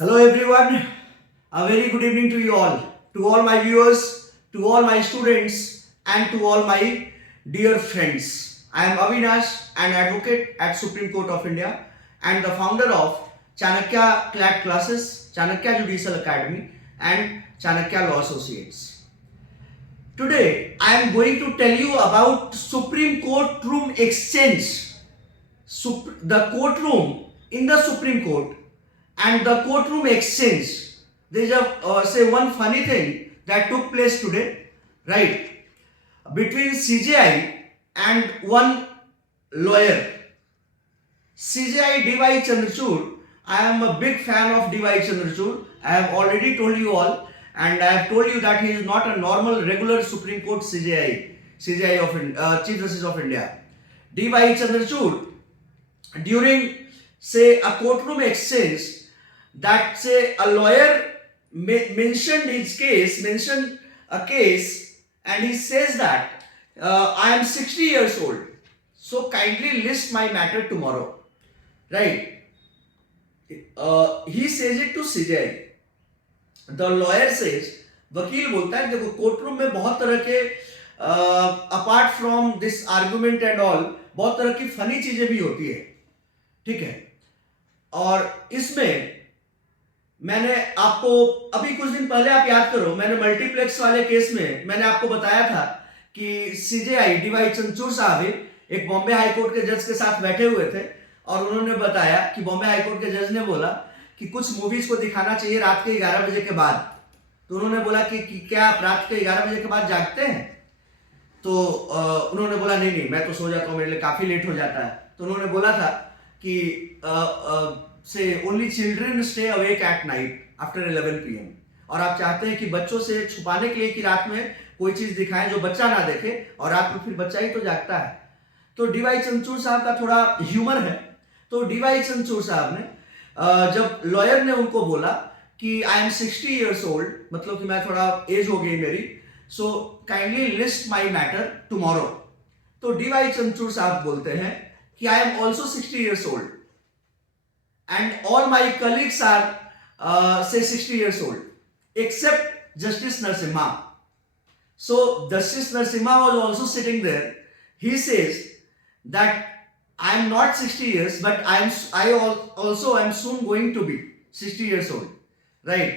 Hello everyone, a very good evening to all my viewers, to all my students and to all my dear friends. I am Avinash, an advocate at Supreme Court of India and the founder of Chanakya CLAT classes, Chanakya Judicial Academy and Chanakya Law Associates. Today I am going to tell you about Supreme Courtroom Exchange, the courtroom in the Supreme Court and the courtroom exchange. There is say one funny thing that took place today, right? Between CJI and one lawyer. CJI DY Chandrachud. I am a big fan of DY Chandrachud. I have already told you all, and I have told you that he is not a normal regular Supreme Court CJI of Chief Justice of India. DY Chandrachud, during say a courtroom exchange, that say a lawyer mentioned a case, and he says that I am 60 years old, so kindly list my matter tomorrow, right? He says it to CJI. The lawyer says, वकील बोलता है देखो courtroom में बहुत तरह के apart from this argument and all बहुत तरह की फनी चीजें भी होती है, ठीक है। और इसमें मैंने आपको अभी कुछ दिन पहले आप याद करो, मैंने मल्टीप्लेक्स वाले केस में मैंने आपको बताया था कि सीजेआई डीवाई चंद्रचूड़ साहब एक बॉम्बे हाई कोर्ट के जज के साथ बैठे हुए थे और उन्होंने बताया कि बॉम्बे हाई कोर्ट के जज ने बोला कि कुछ मूवीज को दिखाना चाहिए रात के 11 बजे के बाद। तो उन्होंने बोला कि क्या आप रात के 11 बजे के बाद जागते हैं? तो उन्होंने बोला नहीं, मैं तो सो जाता हूँ, मेरे लिए काफी लेट हो जाता है। तो उन्होंने बोला था कि से only children stay awake at night after 11 PM, और आप चाहते हैं कि बच्चों से छुपाने के लिए कि रात में कोई चीज दिखाएं जो बच्चा ना देखे, और रात में फिर बच्चा ही तो जागता है। तो डीवाई चंद्रचूड़ साहब का थोड़ा ह्यूमर है। तो डीवाई चंद्रचूड़ साहब ने जब लॉयर ने उनको बोला कि आई एम 60 ईयर्स ओल्ड, मतलब कि मैं थोड़ा एज हो गई मेरी, सो काइंडली लिस्ट माई मैटर टुमारो। तो डीवाई चंद्रचूड़ साहब बोलते हैं कि I am also 60 years old and all my colleagues are say 60 years old except Justice Narasimha. So Justice Narasimha was also sitting there. He says that I am not 60 years, but I also am soon going to be 60 years old, right?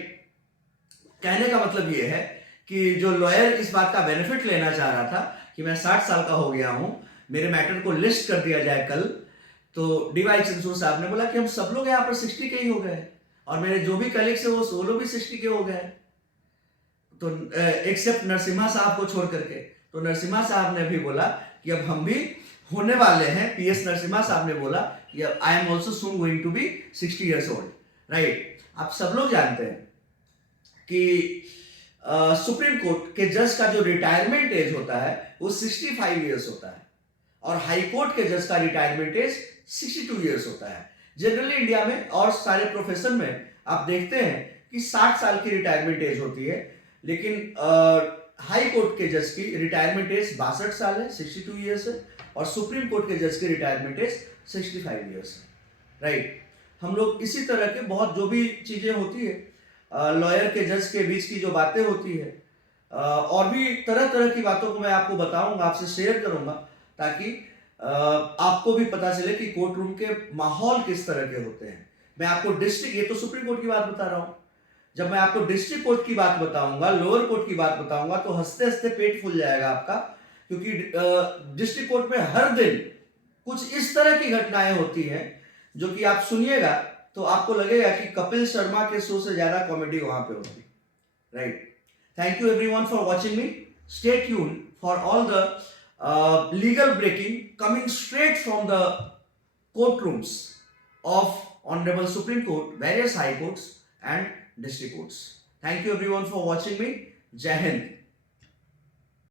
कहने का मतलब ये है कि जो lawyer इस बात का बेनिफिट लेना चाह रहा था कि मैं 60 साल का हो गया हूं, मेरे मैटर को लिस्ट कर दिया जाए कल, तो डीवाई चंद्रचूड़ साहब ने बोला कि हम सब लोग यहाँ पर 60 के ही हो गए और मेरे जो भी कलीग्स है वो 16 भी 60 के हो गए, तो एक्सेप्ट नरसिम्हा साहब को छोड़ करके। तो नरसिम्हा साहब ने भी बोला कि अब हम भी होने वाले हैं। PS नरसिम्हा साहब ने बोला कि I am also soon going to be 60 years old, right. आप सब लोग जानते हैं कि सुप्रीम कोर्ट के जज का जो रिटायरमेंट एज होता है वो 65 ईयर्स होता है, और हाई कोर्ट के जज का रिटायरमेंट एज 62 ईयर्स होता है। जनरली इंडिया में और सारे प्रोफेशन में आप देखते हैं कि 60 साल की रिटायरमेंट एज होती है, लेकिन हाई कोर्ट के जज की रिटायरमेंट एज 62 साल है, 62 ईयर्स है, और सुप्रीम कोर्ट के जज की रिटायरमेंट एज 65 ईयर्स है, राइट। हम लोग इसी तरह के बहुत जो भी चीजें होती है लॉयर के जज के बीच की जो बातें होती है और भी तरह तरह की बातों को मैं आपको बताऊंगा, आपसे शेयर करूंगा, ताकि आपको भी पता चले कि कोर्ट रूम के माहौल किस तरह के होते हैं। मैं आपको डिस्ट्रिक्ट, ये तो सुप्रीम कोर्ट की बात बता रहा हूं, जब मैं आपको डिस्ट्रिक्ट कोर्ट की बात बताऊंगा, लोअर कोर्ट की बात बताऊंगा, तो हंसते हंसते पेट फूल जाएगा आपका, क्योंकि डिस्ट्रिक्ट कोर्ट में हर दिन कुछ इस तरह की घटनाएं होती हैं जो कि आप सुनिएगा तो आपको लगेगा कि कपिल शर्मा के शो से ज्यादा कॉमेडी वहां पे होती, right. Thank you everyone for watching me. Stay tune for all the legal breaking coming straight from the courtrooms of Honorable Supreme Court, various high courts and district courts. Thank you everyone for watching me. Jai Hind.